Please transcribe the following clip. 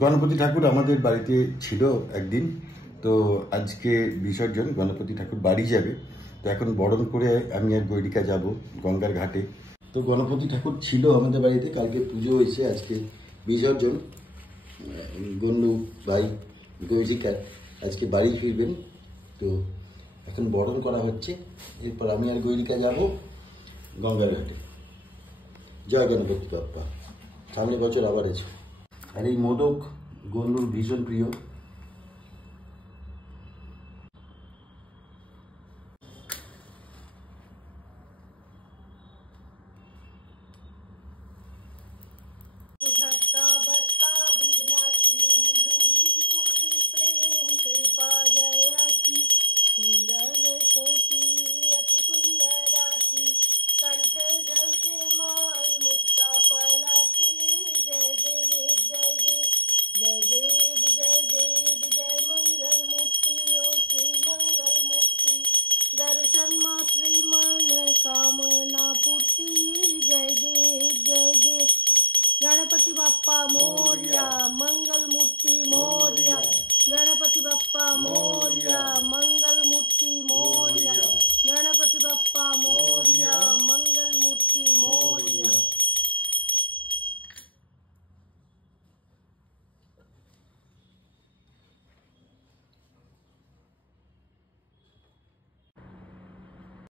গণপতি ঠাকুর আমাদের বাড়িতে ছিল একদিন, তো আজকে বিসর্জন, গণপতি ঠাকুর বাড়ি যাবে। তো এখন বরণ করে আমি আর গৈরিকা যাব গঙ্গার ঘাটে। তো গণপতি ঠাকুর ছিল আমাদের বাড়িতে, কালকে পুজো হয়েছে, আজকে বিসর্জন। গন্নু ভাই গৈরিকা আজকে বাড়ি ফিরবেন, তো এখন বরণ করা হচ্ছে। এরপর আমি আর গৈরিকা যাব গঙ্গার ঘাটে। জয় গণপতি বাপ্পা, সামনে বছর আবার এসো। আর এই মোদক গন্নুর ভীষণ প্রিয়। दर्शन मात्र मन कामना पूर्ति। जय देव जय देव। गणपति बाप्पा मोरया, मंगल मूर्ति मोरया। गणपति बाप्पा मोरया, मंगल